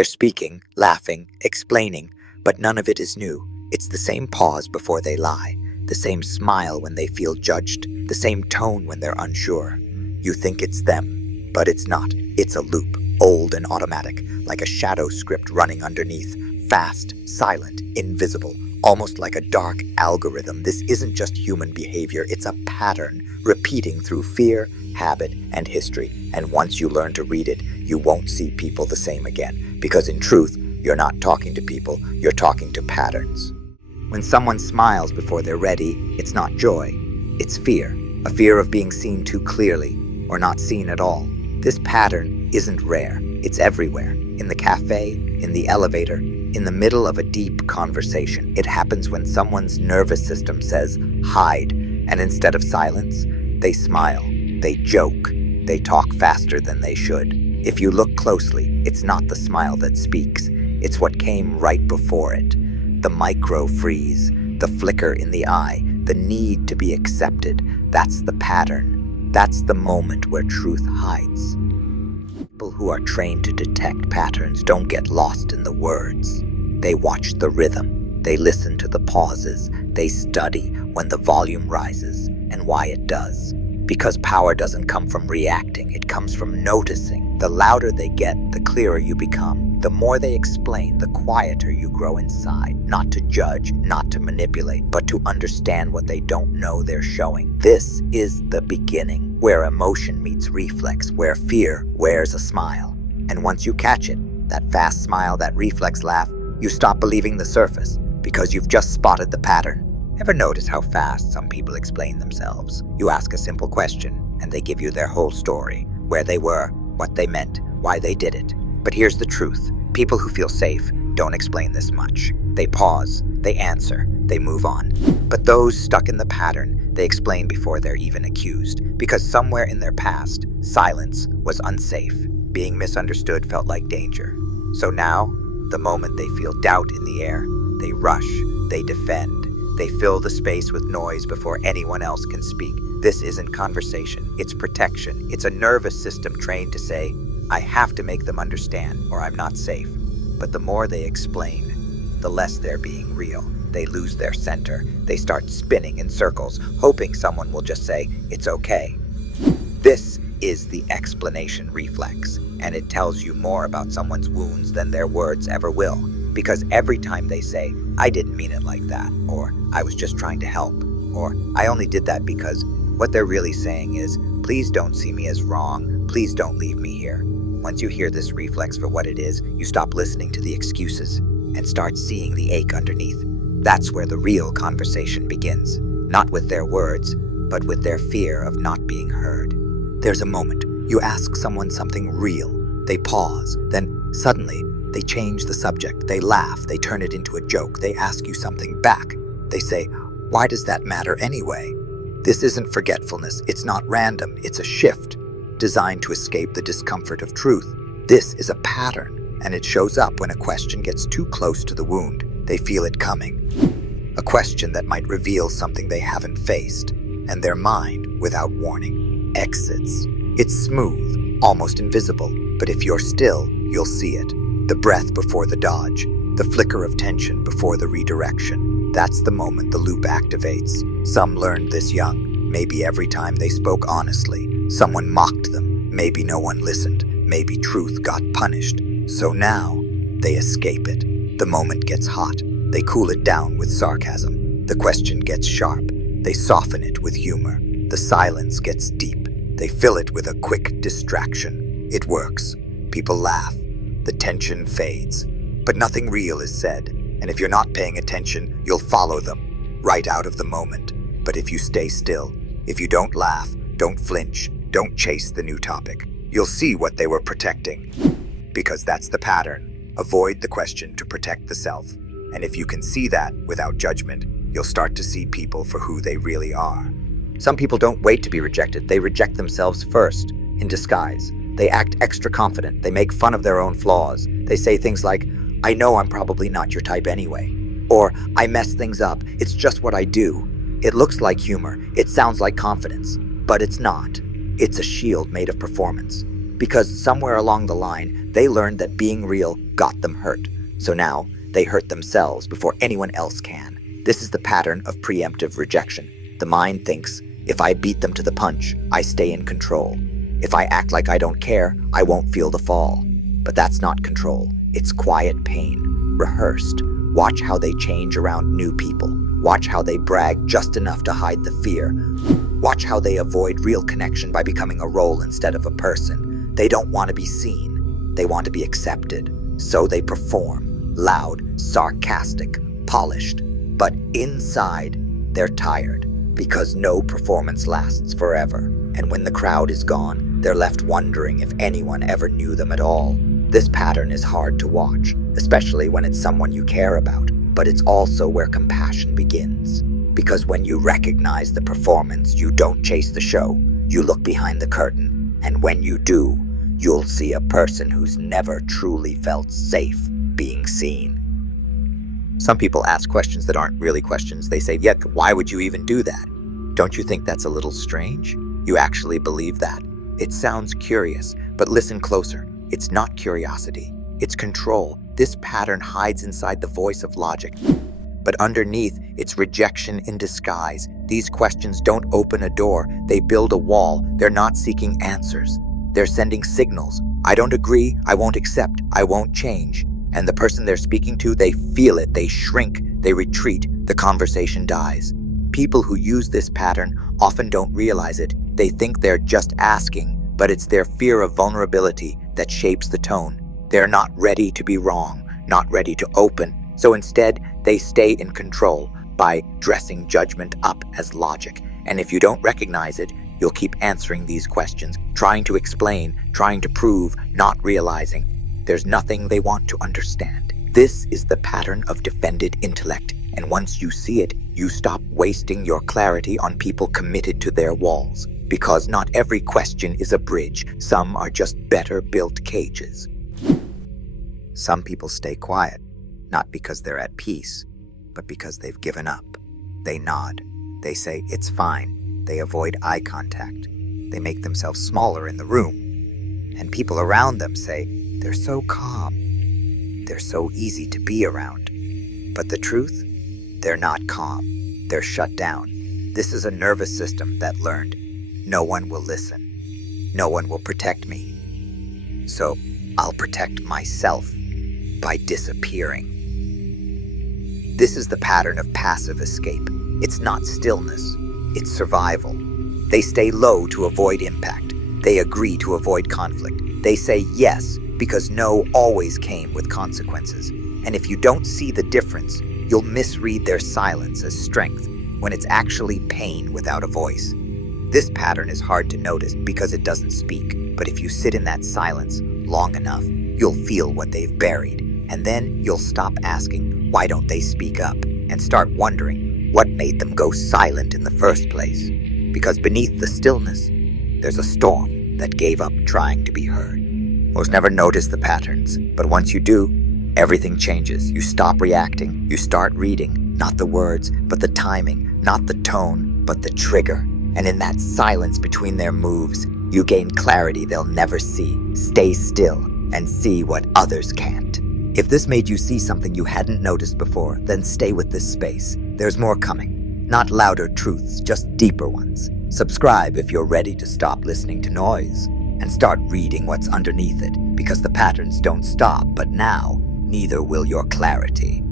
They're speaking, laughing, explaining, but none of it is new. It's the same pause before they lie, the same smile when they feel judged, the same tone when they're unsure. You think it's them, but it's not. It's a loop, old and automatic, like a shadow script running underneath, fast, silent, invisible, almost like a dark algorithm. This isn't just human behavior, it's a pattern, repeating through fear, habit, and history. And once you learn to read it, you won't see people the same again. Because in truth, you're not talking to people, you're talking to patterns. When someone smiles before they're ready, it's not joy, it's fear. A fear of being seen too clearly, or not seen at all. This pattern isn't rare, it's everywhere. In the cafe, in the elevator, in the middle of a deep conversation. It happens when someone's nervous system says, hide, and instead of silence, they smile, they joke, they talk faster than they should. If you look closely, it's not the smile that speaks, it's what came right before it. The micro freeze, the flicker in the eye, the need to be accepted. That's the pattern. That's the moment where truth hides. People who are trained to detect patterns don't get lost in the words. They watch the rhythm. They listen to the pauses. They study when the volume rises and why it does. Because power doesn't come from reacting, it comes from noticing. The louder they get, the clearer you become. The more they explain, the quieter you grow inside. Not to judge, not to manipulate, but to understand what they don't know they're showing. This is the beginning, where emotion meets reflex, where fear wears a smile. And once you catch it, that fast smile, that reflex laugh, you stop believing the surface, because you've just spotted the pattern. Ever notice how fast some people explain themselves? You ask a simple question, and they give you their whole story, where they were, what they meant, why they did it. But here's the truth. People who feel safe don't explain this much. They pause, they answer, they move on. But those stuck in the pattern, they explain before they're even accused. Because somewhere in their past, silence was unsafe. Being misunderstood felt like danger. So now, the moment they feel doubt in the air, they rush, they defend. They fill the space with noise before anyone else can speak. This isn't conversation, it's protection. It's a nervous system trained to say, I have to make them understand or I'm not safe. But the more they explain, the less they're being real. They lose their center. They start spinning in circles, hoping someone will just say, it's okay. This is the explanation reflex, and it tells you more about someone's wounds than their words ever will. Because every time they say, I didn't mean it like that, or I was just trying to help, or I only did that because, what they're really saying is, please don't see me as wrong, please don't leave me here. Once you hear this reflex for what it is, you stop listening to the excuses and start seeing the ache underneath. That's where the real conversation begins, not with their words, but with their fear of not being heard. There's a moment, you ask someone something real, they pause, then suddenly, they change the subject, they laugh, they turn it into a joke, they ask you something back. They say, why does that matter anyway? This isn't forgetfulness, it's not random, it's a shift, designed to escape the discomfort of truth. This is a pattern, and it shows up when a question gets too close to the wound. They feel it coming. A question that might reveal something they haven't faced, and their mind, without warning, exits. It's smooth, almost invisible, but if you're still, you'll see it. The breath before the dodge, the flicker of tension before the redirection. That's the moment the loop activates. Some learned this young. Maybe every time they spoke honestly, someone mocked them. Maybe no one listened. Maybe truth got punished. So now, they escape it. The moment gets hot. They cool it down with sarcasm. The question gets sharp. They soften it with humor. The silence gets deep. They fill it with a quick distraction. It works. People laugh. The tension fades, but nothing real is said, and if you're not paying attention, you'll follow them, right out of the moment. But if you stay still, if you don't laugh, don't flinch, don't chase the new topic, you'll see what they were protecting. Because that's the pattern. Avoid the question to protect the self. And if you can see that without judgment, you'll start to see people for who they really are. Some people don't wait to be rejected, they reject themselves first, in disguise. They act extra confident, they make fun of their own flaws. They say things like, I know I'm probably not your type anyway. Or, I mess things up, it's just what I do. It looks like humor, it sounds like confidence, but it's not. It's a shield made of performance. Because somewhere along the line, they learned that being real got them hurt. So now, they hurt themselves before anyone else can. This is the pattern of preemptive rejection. The mind thinks, if I beat them to the punch, I stay in control. If I act like I don't care, I won't feel the fall. But that's not control. It's quiet pain, rehearsed. Watch how they change around new people. Watch how they brag just enough to hide the fear. Watch how they avoid real connection by becoming a role instead of a person. They don't want to be seen. They want to be accepted. So they perform, loud, sarcastic, polished. But inside, they're tired, because no performance lasts forever. And when the crowd is gone, they're left wondering if anyone ever knew them at all. This pattern is hard to watch, especially when it's someone you care about, but it's also where compassion begins. Because when you recognize the performance, you don't chase the show, you look behind the curtain, and when you do, you'll see a person who's never truly felt safe being seen. Some people ask questions that aren't really questions. They say, yeah, why would you even do that? Don't you think that's a little strange? You actually believe that. It sounds curious, but listen closer. It's not curiosity. It's control. This pattern hides inside the voice of logic. But underneath, it's rejection in disguise. These questions don't open a door. They build a wall. They're not seeking answers. They're sending signals. I don't agree. I won't accept. I won't change. And the person they're speaking to, they feel it. They shrink. They retreat. The conversation dies. People who use this pattern often don't realize it. They think they're just asking, but it's their fear of vulnerability that shapes the tone. They're not ready to be wrong, not ready to open. So instead, they stay in control by dressing judgment up as logic. And if you don't recognize it, you'll keep answering these questions, trying to explain, trying to prove, not realizing there's nothing they want to understand. This is the pattern of defended intellect. And once you see it, you stop wasting your clarity on people committed to their walls. Because not every question is a bridge. Some are just better built cages. Some people stay quiet, not because they're at peace, but because they've given up. They nod. They say, it's fine. They avoid eye contact. They make themselves smaller in the room. And people around them say, they're so calm. They're so easy to be around. But the truth? They're not calm. They're shut down. This is a nervous system that learned, no one will listen. No one will protect me. So I'll protect myself by disappearing. This is the pattern of passive escape. It's not stillness. It's survival. They stay low to avoid impact. They agree to avoid conflict. They say yes because no always came with consequences. And if you don't see the difference, you'll misread their silence as strength when it's actually pain without a voice. This pattern is hard to notice because it doesn't speak, but if you sit in that silence long enough, you'll feel what they've buried, and then you'll stop asking, why don't they speak up, and start wondering what made them go silent in the first place. Because beneath the stillness, there's a storm that gave up trying to be heard. Most never notice the patterns, but once you do, everything changes. You stop reacting, you start reading, not the words, but the timing, not the tone, but the trigger. And in that silence between their moves, you gain clarity they'll never see. Stay still and see what others can't. If this made you see something you hadn't noticed before, then stay with this space. There's more coming. Not louder truths, just deeper ones. Subscribe if you're ready to stop listening to noise and start reading what's underneath it, because the patterns don't stop, but now, neither will your clarity.